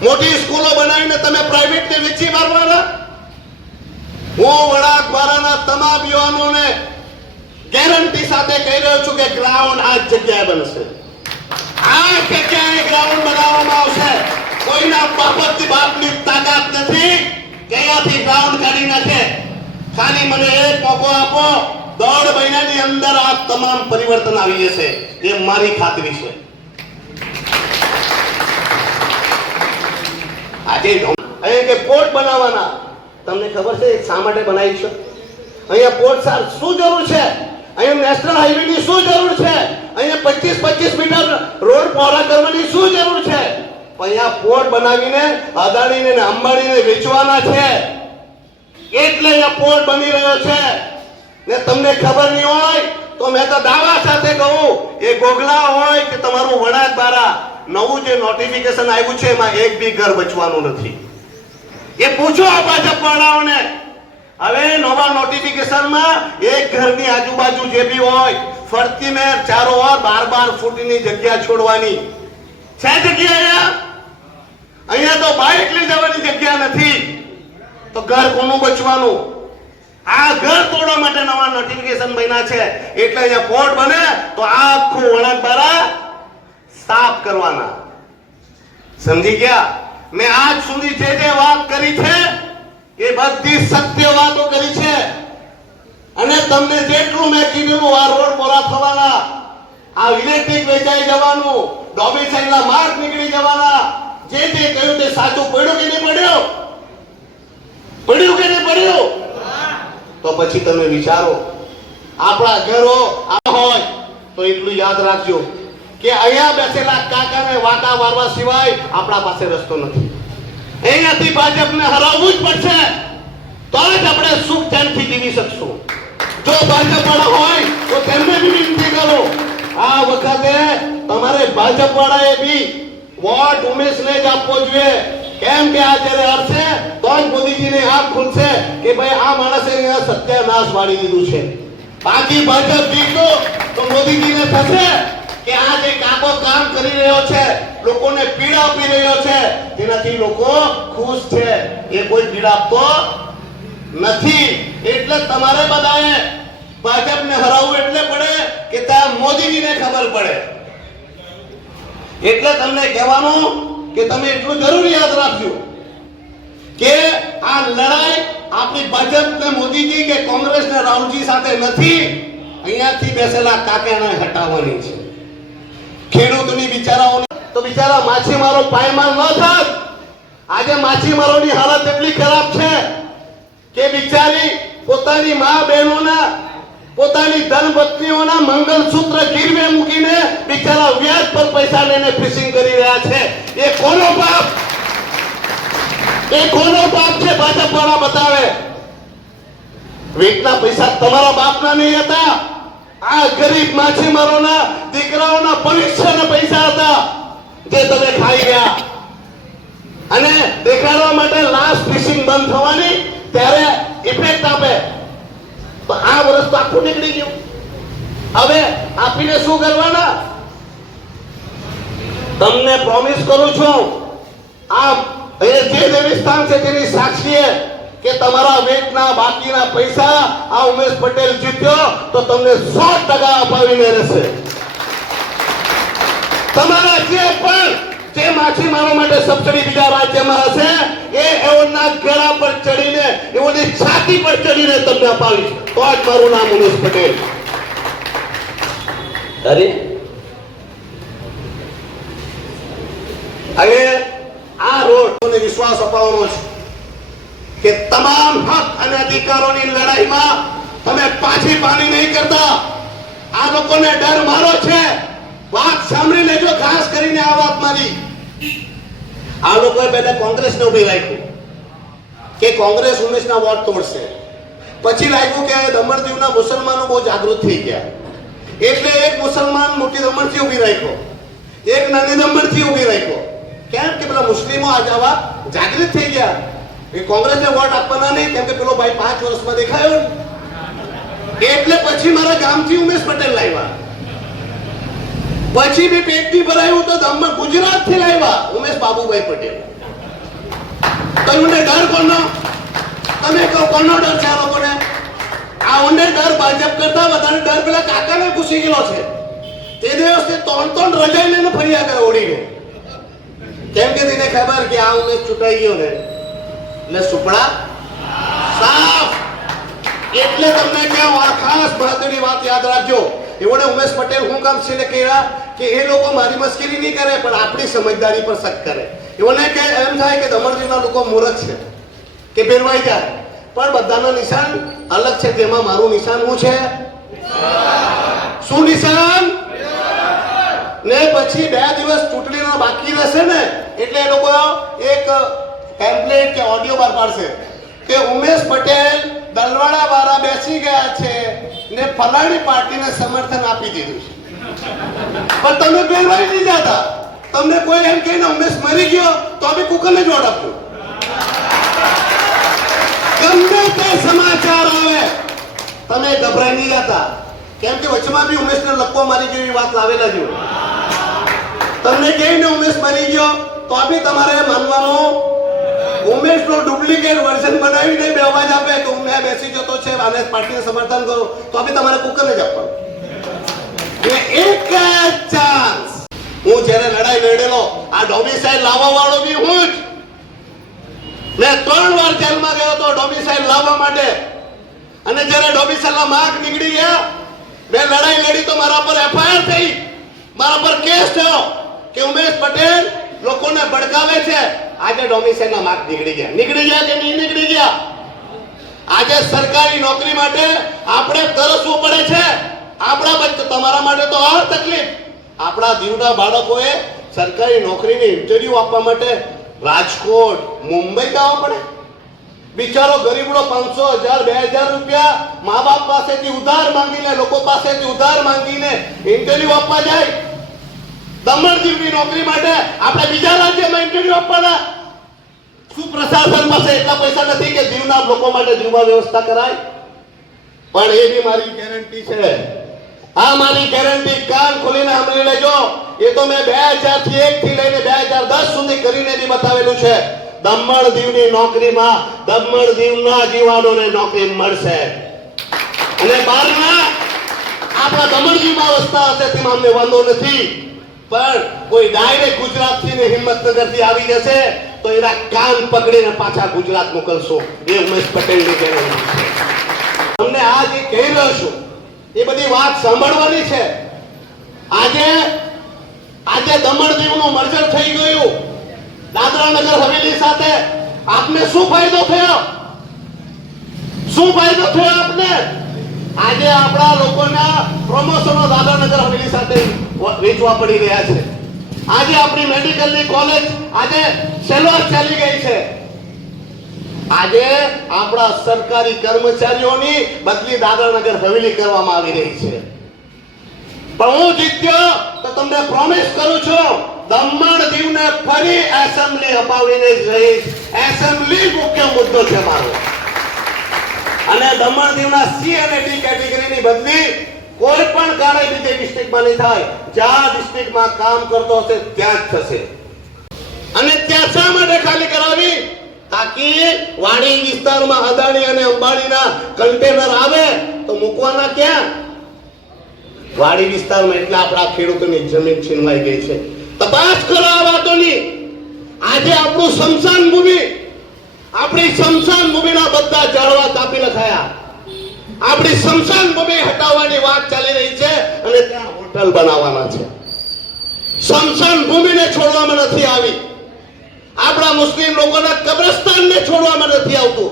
મોટી સ્કૂલો બનાવીને તમે પ્રાઇવેટને વેચી મારવાના? હું વડાકવાળાના તમામ યુવાનોને ગેરંટી સાથે કહી રહ્યો છું કે ગ્રાઉન્ડ આ જગ્યાએ બનશે. આ જગ્યાએ ગ્રાઉન્ડ બનાવવામાં આવશે. કોઈના બાપતની બાપની તાકાત નથી કયાથી ગ્રાઉન્ડ કાઢી નાખે. ખાલી મને એક મોકો આપો, દોઢ મહિનાની અંદર આ તમામ પરિવર્તન આવી જશે. એ મારી ખાતરી છે. આજે અહીંયા કે પોર્ટ બનાવવાના. તમને ખબર છે શા માટે બનાવી છે? અહીંયા પોર્ટ સાર શું જરૂર છે? અહીંયા નેશનલ હાઈવે ની શું જરૂર છે? અહીંયા પચીસ પચીસ મીટર રોડ પહોળા કરવાની શું જરૂર છે? અહીંયા પોર્ટ બનાવીને અદાણીને ને અંબાણીને વેચવાના છે. એટલે અહીંયા પોર્ટ બની રહ્યો છે. ને તમને ખબર નહીં હોય, તો મેં તો દાવા સાથે કહું, એ ગોગલા હોય કે તમારું વડાક નવું જે નોટિફિકેશન આવ્યું છે એમાં એક બી ઘર બચવાનું નથી. એ પૂછો આ ભાજપ વાળાઓને. હવે નવા નોટિફિકેશનમાં એક ઘરની આજુબાજુ જે બી હોય, ફરતી મેર ચારો ઓર બાર બાર ફૂટની જગ્યા છોડવાની. છે જગ્યા અહીંયા? અહીંયા તો બાઇક લઈ જવાની જગ્યા નથી. તો ઘર કોનું બચવાનું? આ ઘર તોડવા માટે નવા નોટિફિકેશન બન્યા છે. એટલે અહીંયા કોર્ટ બને તો આખું વણાકબારા સાફ કરવાના. સમજી ગયા? મેં આજ સુધી જે જે વાત કરી છે, એ બધી સત્ય વાતો કરી છે. અને તમને જેટલું મેં કીધેલું આ રોડ પૂરા થવાના, આ ઇલેક્ટ્રિક વેચાઈ જવાનું ડોમિસાઇલના માર્ગ નીકળી જવાના, જે તે કહ્યું તે સાચું પડ્યું કે નહીં પડ્યું? પડ્યું કે નહીં પડ્યું? તો પછી તમે વિચારો, આપણા ઘરો આ હોય, તો એટલું યાદ રાખજો. કે અહીંયા બેસેલા કાકાને વાટા વારવા સિવાય આપણા પાસે રસ્તો નથી. અહીંયાથી ભાજપને હરાવવું જ પડશે. તો જ આપણે સુખ ચેનથી જીવી શકશું. જો ભાજપ વાળા હોય, તો તેમને બી વિનંતી કરો. આ વખતે તમારે ભાજપ વાળાએ બી વોટ ઉમેશને જ આપવો જોઈએ. કેમ કે આ જ્યારે હારશે તો જ મોદીજીની આંખ ખુલશે કે ભાઈ આ માણસે અહીંયા સત્યાનાશ વાળી દીધું છે. બાકી ભાજપ જીતો તો મોદીજીને થશે. કે આ જે કાકો કામ કરી રહ્યો છે, લોકોને પીડા આપી રહ્યો છે, તેનાથી લોકો ખુશ છે. એ કોઈ પીડા આપતો નથી. એટલે તમારે બધાએ ભાજપને હરાવવું એટલે પડે કે ત્યાં મોદીજીને ખબર પડે. એટલે તમને કહેવાનું કે તમે એટલું જરૂર યાદ રાખજો કે આ લડાઈ આપણી ભાજપ ને મોદીજી કે કોંગ્રેસ ને રાહુલજી સાથે નથી. અહીંયાથી બેસેલા કાકાને હટાવવાની છે. ખેડૂતની બિચારાઓને તો બિચારા માછીમારો પાયમાલ ન થાત. આજે માછીમારોની હાલત એટલી ખરાબ છે કે બિચારી પોતાની મા બહેનોના, પોતાની ધનપત્નીઓના મંગલસૂત્ર ગીરવે મૂકીને બિચારા વ્યાજ પર પૈસા લઈને ફિશિંગ કરી રહ્યા છે. એ કોનો પાપ? એ કોનો પાપ છે? ભાજપ વાળા બતાવે. વેટના પૈસા તમારા બાપના નહીં હતા. આ ગરીબ માછીમારોના દીકરાઓના ભવિષ્યના પૈસા હતા, જે તમે ખાઈ ગયા. અને દેખાડવા માટે લાસ્ટ ફિશિંગ બંધ થવાની, ત્યારે ઇફેક્ટ આપે. તો આ વર્ષ તો આખું નીકળી ગયું. હવે આપીને શું કરવાના? તમને પ્રોમિસ કરું છું આ જે જે દેવીસ્થાન છે તેની કે તમારા વેટના બાકીના પૈસા આ ઉમેશ પટેલ જીત્યો તો તમને સો ટકા અપાવીને રહેશે. તમારા જે પણ જે માછીમારો માટે સબસિડી બીજા રાજ્યમાં હશે એ એઓના ગળા પર ચડીને એઓની છાતી પર ચડીને તમને અપાવીશ તો જ મારું નામ ઉમેશ પટેલ. અરે હવે આ રોડ વિશ્વાસ અપાવવાનો છે. કે તમામ હક અને અધિકારોની લડાઈમાં તમે પાછી પાણી નહીં કરતા. આ લોકોને ડર મારો છે. વાત સાંભળી લેજો, ખાસ કરીને આ વાત મારી. આ લોકોએ પહેલા કોંગ્રેસને ઊભી રાખ્યું. કે કોંગ્રેસ ઉમેશના વોટ તોડશે. પછી લાગ્યું કે દમણદીવના મુસલમાનો બહુ જાગૃત થઈ ગયા. એટલે એક મુસલમાન મોટી દમણથી ઊભી રાખ્યો. એક નાની દમણથી ઊભી રાખ્યો. કેમ કે પેલા મુસ્લિમો આજ આવા જાગૃત થઈ ગયા. એ કોંગ્રેસને વોટ આપવાના નહીં, કેમ કે પેલો ભાઈ પાંચ વર્ષમાં દેખાયો. એટલે પછી મારા ગામથી ઉમેશ પટેલ લાવ્યા. પછી મેં પેટથી ભરાયું તો દમણ ગુજરાતથી લાવ્યા, ઉમેશ બાબુભાઈ પટેલ. તમને ડર કોનો? તમે કહો, કોનો ડર છે આ લોકોને? આ ઓને ડર ભાજપ કરતા વધારે ડર પેલા કાકાને ઘૂસી ગયેલો છે. તે દિવસે ત્રણ ત્રણ રજાઈ લઈને ફર્યા કરે ગયો કેમ કે તેને ખબર કે આ ઉમેશ ચૂંટાઈ ગયો ને એટલે સુપડા સાફ. એટલે તમને આ ખાસ મહત્વની વાત યાદ રાખજો. એવોને ઉમેશ પટેલ હું કામ છે ને કર્યા કે એ લોકો મારી મશ્કરી નહીં કરે, પણ આપણી સમજદારી પર શક કરે. એવોને કે એમ થાય કે દમણદીવના લોકો મૂર્ખ છે, કે ફેરવાઈ જાય. પણ બધાના નિશાન અલગ છે, તેમાં મારું નિશાન શું છે? શું નિશાન? ને પછી બે દિવસ ચૂંટણીનો બાકી રહેશે ને, એટલે એ લોકો એક ટેમ્પલેટ કે ઓડિયો બહાર પાડશે. કે ઉમેશ પટેલ દલવાડા બારા બેસી ગયા છે ને ફલાણી પાર્ટીને સમર્થન આપી દીધું છે. પણ તમે બેરવાઈ નહીં હતા તમને કોઈ એમ કહીને ઉમેશ મરી ગયો, તો અમે કુકરને જોડ આપજો ગમે તે સમાચાર આવે, તમે ગભરાઈ નહીં જતા. કેમ કે વચમાં બી ઉમેશને લખવા મારી ગયો એવી વાત લાવેલા જો તમને કહીને ઉમેશ મરી ગયો, તો બી તમારે માનવાનું ઉમેશનો ડુપ્લિકેટ વર્ઝન બનાવીને બે અવાજ આપે તો હું મેં બેસી જતો છે, અને પાર્ટીને સમર્થન કરું, તો બી તમારે કુકરને જ આપવાનું. ને એક ચાન્સ હું જ્યારે લડાઈ લડેલો આ ડોમિસાઇલ લાવવા વાળો બી હું જ. મેં ત્રણ વાર જેલમાં ગયો તો ડોમિસાઇલ લાવવા માટે. અને જ્યારે ડોમિસાઇલના માર્ક નીકળી ગયા, મેં લડાઈ લડી તો મારા પર એફઆઈઆર થઈ. મારા પર કેસ થયો કે ઉમેશ પટેલ લોકોને ભડકાવે છે. આજે ડોમિસાઇલના માર્ક નીકળી ગયા. નીકળી ગયા કે નહીં નીકળી ગયા? આજે સરકારી નોકરી માટે આપણે તરસવું પડે છે. આપણા બચ્ચા તમારા માટે તો આ તકલીફ. આપણા દીવના બાળકોએ સરકારી નોકરીની ઇન્ટરવ્યુ આપવા માટે રાજકોટ, મુંબઈ જવા પડે. બિચારો ગરીબડો પાંચસો હજાર, બે હજાર રૂપિયા મા બાપ પાસેથી ઉધાર માંગીને, લોકો પાસેથી ઉધાર માંગીને ઇન્ટરવ્યુ આપવા જાય. દમણ દીવની નોકરી માટે આપણે બીજા રાજ્યમાં ઇન્ટરવ્યુ આપવાના. શું પ્રશાસન પાસે એટલા પૈસા નથી કે દીવના લોકો માટે દીવમાં વ્યવસ્થા કરાય? પણ એ બી મારી ગેરંટી છે. આ મારી ગેરંટી કાન ખોલીને સાંભળી લેજો એ તો મેં બે હજારથી એક થી લઈને બે હજાર દસ સુધી કરીને બી બતાવેલું છે. દમણ દીવની નોકરીમાં દમણ દીવના જીવાનોને નોકરી મળશે. અને બહારના આપણા દમણ દીવમાં વસતા હશે તેમાં અમને વાંધો નથી. પણ કોઈ ડાયરેક્ટ ગુજરાતથી ને હિંમતનગરથી આવી જશે, તો એના કાન પકડીને પાછા ગુજરાત મોકલશો. એ ઉમેશ પટેલની ગેરંટી છે. તમને આ જે કહી રહ્યો છું, એ બધી વાત સાંભળવાની છે. આજે આજે દમણ દીવનું મર્જર થઈ ગયું. દાદરા નગર હવેલી સાથે આપને શું ફાયદો થયો? શું ફાયદો થયો આપને? આજે આપણા લોકોના પ્રમોશનો દાદરા નગર હવેલી સાથે વેચવા પડી રહ્યા છે. આજે આપણી મેડિકલની કોલેજ આજે સેલોર ચાલી ગઈ છે. આજે આપણા સરકારી કર્મચારીઓની બદલી દાદરાનગર હવેલી કરવામાં આવી રહી છે. પણ હું જીત્યો તો તમને પ્રોમિસ કરું છું, દમણ દીવને ફરી એસેમ્બલી અપાવીને જ રહીશ. એસેમ્બલી મુખ્ય મુદ્દો છે મારો. અને દમણ દીવના સી અને ડી કેટેગરીની બદલી કોઈ પણ કારણે બીજી ડિસ્ટ્રિક્ટમાં નહીં થાય. જ્યાં ડિસ્ટ્રિક્ટમાં કામ કરતો હશે, ત્યાં જ થશે. અને ત્યાં શા માટે ખાલી કરાવી? તાકી વાડી વિસ્તારમાં અદાણી અને અંબાણીના કન્ટેનર આવે, તો મૂકવાના ક્યાં? વાડી વિસ્તારમાં એટલે આપણા ખેડૂતોની જમીન છીનવાઈ ગઈ છે. તપાસ કરો આ વાતોની. આજે આપણું શમશાન ભૂમિ, આપણી શમશાન ભૂમિના બધા ઝાડવા કાપી નખાયા. આપણી સ્મશાન ભૂમિ હટાવવાની વાત ચાલી રહી છે અને ત્યાં હોટલ બનાવવાના છે. સ્મશાન ભૂમિને છોડવામાં નથી આવી. આપણા મુસ્લિમ લોકોના કબ્રસ્તાનને છોડવામાં નથી આવતું.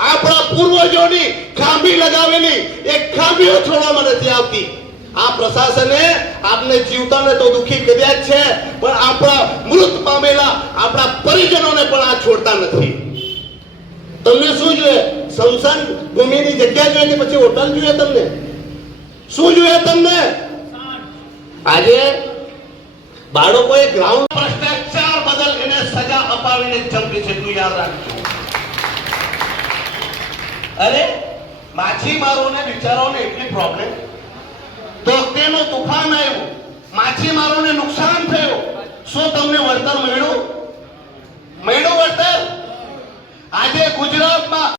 આપણા પૂર્વજોની ખાંભી લગાવેલી એ ખાંભીઓ છોડવામાં નથી આવતી. આ પ્રશાસને આપને જીવતાને તો દુખી કર્યા છે, પણ આપણા મૃત પામેલા આપણા પરિજનોને પણ આ છોડતા નથી. તમને શું જોઈએ? શમશાન ભૂમિની જગ્યા જોઈએ કે પછી હોટલ જોઈએ તમને? શું જોઈએ તમને? આજે બાળકોએ ગ્રાઉન્ડ ભ્રષ્ટાચાર બદલ એને સજા અપાવીને ચંપી છે, તું યાદ રાખજો. અરે માછીમારોને બિચારાઓને એટલી પ્રોબ્લેમ તો તેનો તુફાન આવ્યું. માછીમારોને નુકસાન થયું. શું તમને વળતર મળ્યું? મળ્યું વળતર? આજે ગુજરાતમાં